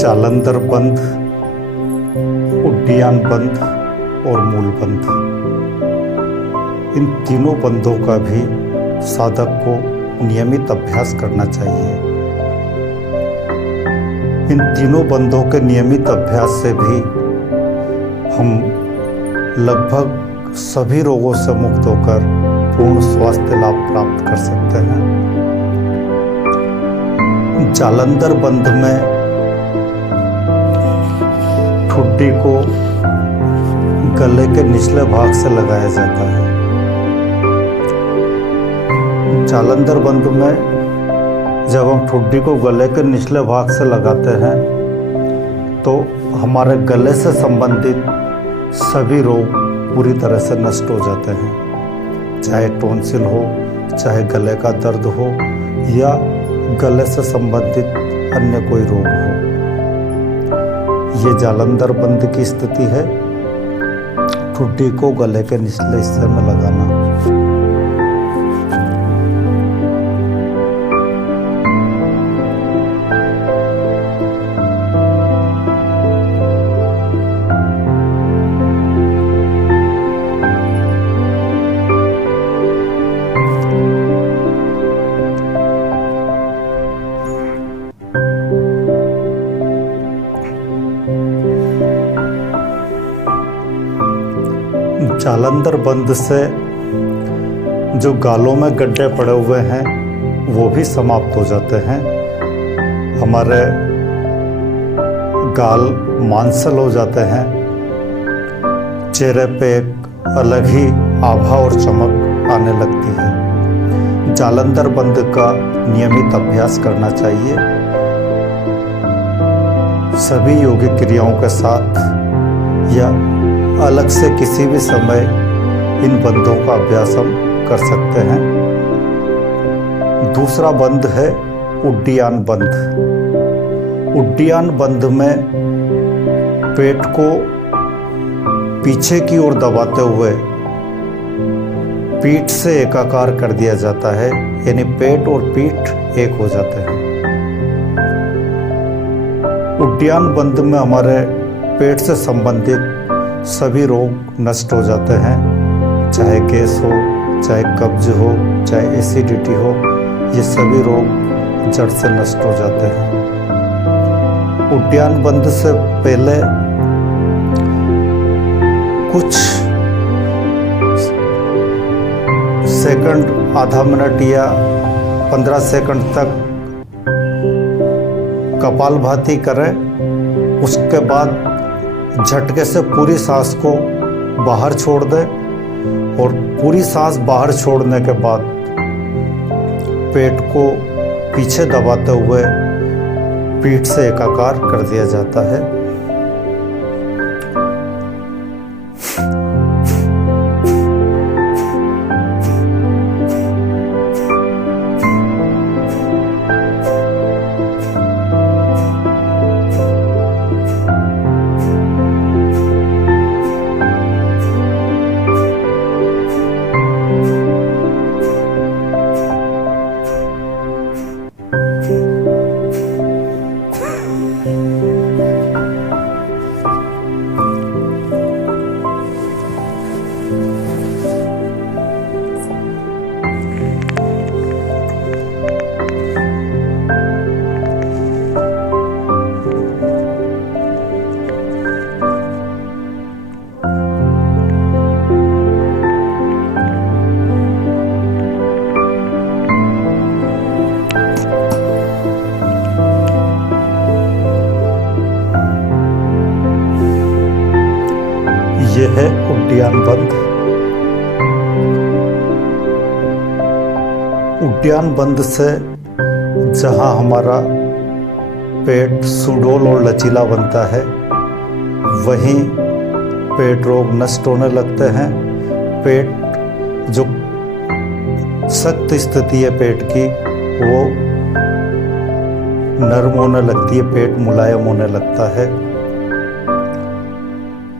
जालंधर बंध, उड्डीयान बंध और मूल बंध, इन तीनों बंधों का भी साधक को नियमित अभ्यास करना चाहिए। इन तीनों बंधों के नियमित अभ्यास से भी हम लगभग सभी रोगों से मुक्त होकर पूर्ण स्वास्थ्य लाभ प्राप्त कर सकते हैं। जालंधर बंध में ठुड्डी को गले के निचले भाग से लगाया जाता है। जालंधर बंध में जब हम ठुड्डी को गले के निचले भाग से लगाते हैं तो हमारे गले से संबंधित सभी रोग पूरी तरह से नष्ट हो जाते हैं, चाहे टॉन्सिल हो, चाहे गले का दर्द हो या गले से संबंधित अन्य कोई रोग हो। ये जालंधर बंध की स्थिति है, ठुड्डी को गले के निचले हिस्से में लगाना। जालंधर बंध से जो गालों में गड्ढे पड़े हुए हैं वो भी समाप्त हो जाते हैं। हमारे गाल मांसल हो जाते हैं, चेहरे पे एक अलग ही आभा और चमक आने लगती है। जालंधर बंध का नियमित अभ्यास करना चाहिए। सभी योगिक क्रियाओं के साथ या अलग से किसी भी समय इन बंधों का अभ्यास हम कर सकते हैं। दूसरा बंध है उड्डीयान बंध। उड्डीयान बंध में पेट को पीछे की ओर दबाते हुए पीठ से एकाकार कर दिया जाता है, यानी पेट और पीठ एक हो जाते हैं। उड्डीयान बंध में हमारे पेट से संबंधित सभी रोग नष्ट हो जाते हैं, चाहे गैस हो, चाहे कब्ज हो, चाहे एसिडिटी हो, ये सभी रोग जड़ से नष्ट हो जाते हैं। उड्डीयान बंध से पहले कुछ सेकंड, आधा मिनट या 15 सेकंड तक कपालभाति करें। उसके बाद झटके से पूरी सांस को बाहर छोड़ दें और पूरी सांस बाहर छोड़ने के बाद पेट को पीछे दबाते हुए पीठ से एकाकार कर दिया जाता है। ये है उड्डीयान बंध। उड्डीयान बंध से जहां हमारा पेट सुडौल और लचीला बनता है, वहीं पेट रोग नष्ट होने लगते हैं। पेट जो सख्त स्थिति है पेट की, वो नरम होने लगती है, पेट मुलायम होने लगता है।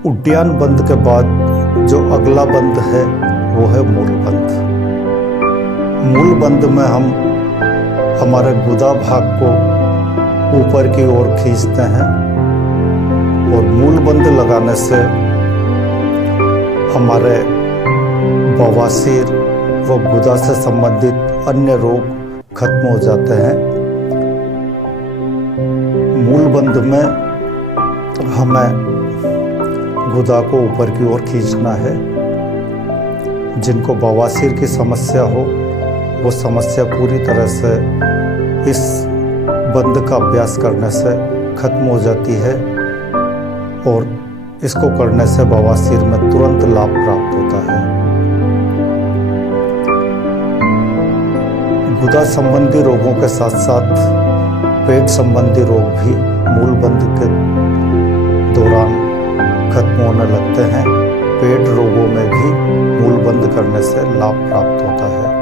उड्डीयान बंध के बाद जो अगला बंध है वो है मूल बंध। मूल बंध में हम हमारे गुदा भाग को ऊपर की ओर खींचते हैं और मूल बंद लगाने से हमारे बवासीर व गुदा से संबंधित अन्य रोग खत्म हो जाते हैं। मूल बंद में हमें गुदा को ऊपर की ओर खींचना है। जिनको बवासीर की समस्या हो वो समस्या पूरी तरह से इस बंद का अभ्यास करने से खत्म हो जाती है और इसको करने से बवासीर में तुरंत लाभ प्राप्त होता है। गुदा संबंधी रोगों के साथ साथ पेट संबंधी रोग भी मूल बंद के दौरान खत्म होने लगते हैं। पेट रोगों में भी मूल बंद करने से लाभ प्राप्त होता है।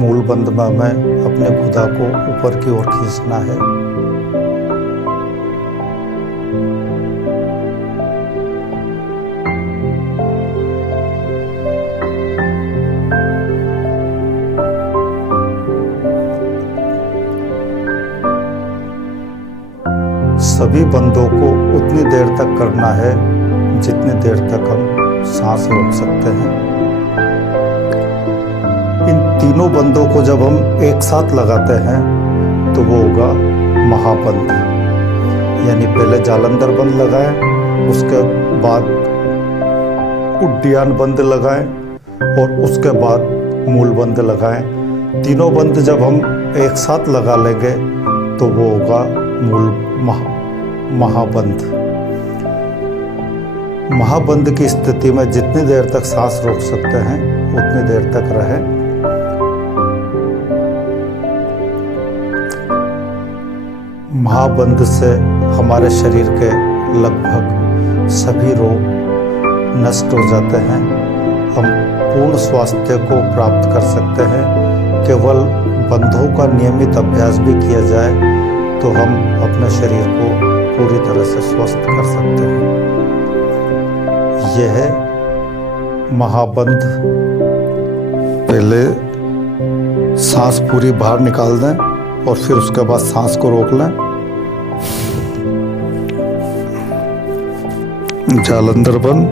मूल बंद में हमें अपने गुदा को ऊपर की ओर खींचना है। सभी बंदों को उतनी देर तक करना है जितनी देर तक हम सांस रोक सकते हैं। इन तीनों बंदों को जब हम एक साथ लगाते हैं तो वो होगा महाबंद। यानी पहले जालंधर बंद लगाएं, उसके बाद उड्डयन बंद लगाएं और उसके बाद मूल बंद लगाएं। तीनों बंद जब हम एक साथ लगा लेंगे तो वो होगा महाबंद। महाबंद की स्थिति में जितनी देर तक सांस रोक सकते हैं उतनी देर तक रहें। महाबंद से हमारे शरीर के लगभग सभी रोग नष्ट हो जाते हैं। हम पूर्ण स्वास्थ्य को प्राप्त कर सकते हैं। केवल बंधों का नियमित अभ्यास भी किया जाए तो हम अपने शरीर को पूरी तरह से स्वस्थ कर सकते हैं। यह है महाबंद। पहले सांस पूरी बाहर निकाल दें और फिर उसके बाद सांस को रोक लें। जालंधर बंद,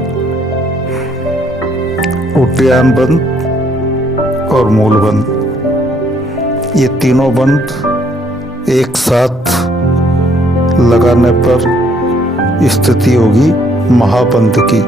उड्डयन बंद और मूल बंद, ये तीनों बंद एक साथ लगाने पर स्थिति होगी महाबंद की।